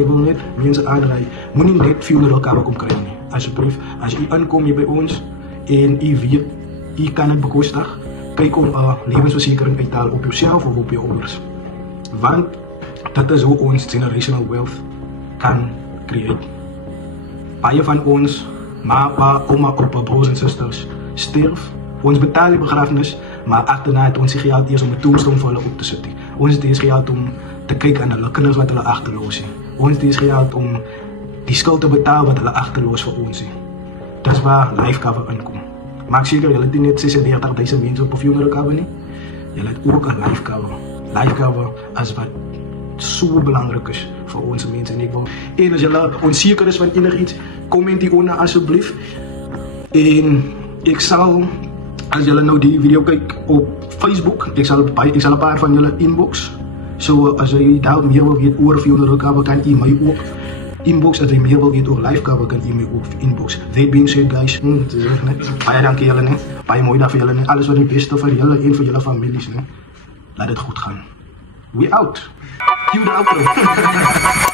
Ik wil net mensen aandraaien, moet niet net funeral cover komen krijgen. Alsjeblieft, als u aankomt hier bij ons en u weet, u kan het bekostigen, kijk om levensverzekering uit te halen op jezelf of op je ouders. Want dat is hoe ons generational wealth kan creëren. Paar van ons, ma, pa, oma, opa, broers en zusters, sterf. Ons betaalt die begrafenis, maar achterna het ons zich geld eerst om een tombstone voor hulle op te zetten. Ons het eerst geld om te kijken naar de kinders wat hulle achterloos zijn. Ons het eerst geld om die schuld te betalen wat hulle achterloos voor ons zijn. Dat is waar life cover aankomt. Maak zeker, jullie hebben net 36.000 mensen op een funeral cover niet. Jullie hebben ook een life cover. Life cover is wat zo belangrijk is voor onze mensen. En als jullie onzeker is van enig iets, comment die onder alsjeblieft. En ik zal, als jullie nou die video kijken op Facebook, ik zal een paar van jullie inbox. Zo, als je daar meer wil weten over funeral cover, kan je mij ook inbox. Als je meer wil weten over live cover, kan je mij ook inbox. That being said, guys, het is echt net. Baie dankie jullie, ne? Baie mooi dag voor jullie, ne? Alles wat het beste voor jullie en voor jullie families, ne? Laat het goed gaan. We out. You the outro.